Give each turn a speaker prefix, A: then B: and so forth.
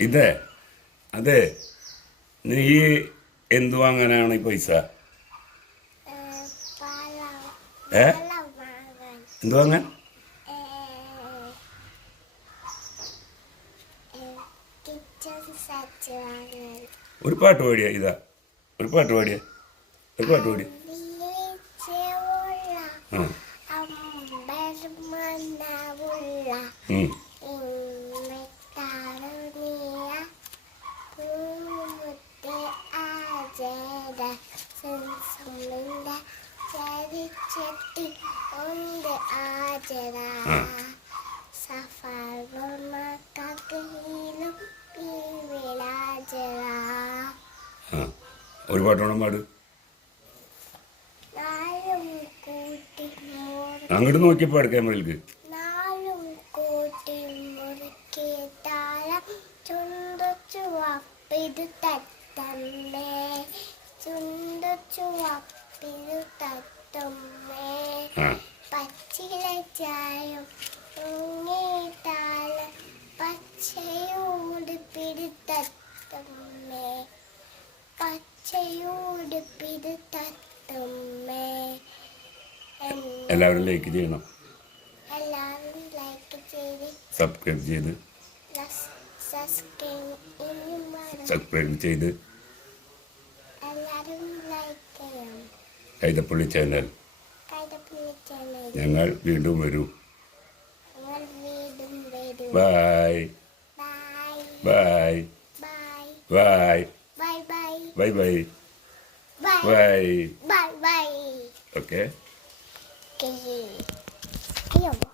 A: ഇതേ അതെ നീ എന്ത് വാങ്ങാനാണ് ഈ പൈസ? ഏ എന്ത് വാങ്ങാൻ. ഒരു പാട്ട് പാടിയ ഇതാ. ഒരു പാട്ട് പാടിയ. ഒരു പാട്ട് പാടിയ. ആ.
B: ചേര ചരിച്ചത്തിൽ ഉണ്ട് ആചര.
A: ഒരു പാട്ടോണം പാട്. അങ്ങോട്ട് നോക്കി പാട് ക്യാമറയിലേക്ക്
B: ചുവപ്പിത്
A: തട്ടി
B: പച്ചില
A: എല്ലാവരും ലൈക്ക് ചെയ്യണം.
B: എല്ലാവരും ലൈക്ക്
A: സബ്സ്ക്രൈബ് ചെയ്ത്.
B: സബ്സ്ക്രൈബ്
A: ചെയ്ത് കൈതപ്പള്ളി ചാനൽ ഞങ്ങൾ വീണ്ടും വരും.
B: Bye bye bye
A: bye
B: bye
A: bye okay
B: Okay. Ayaw mo.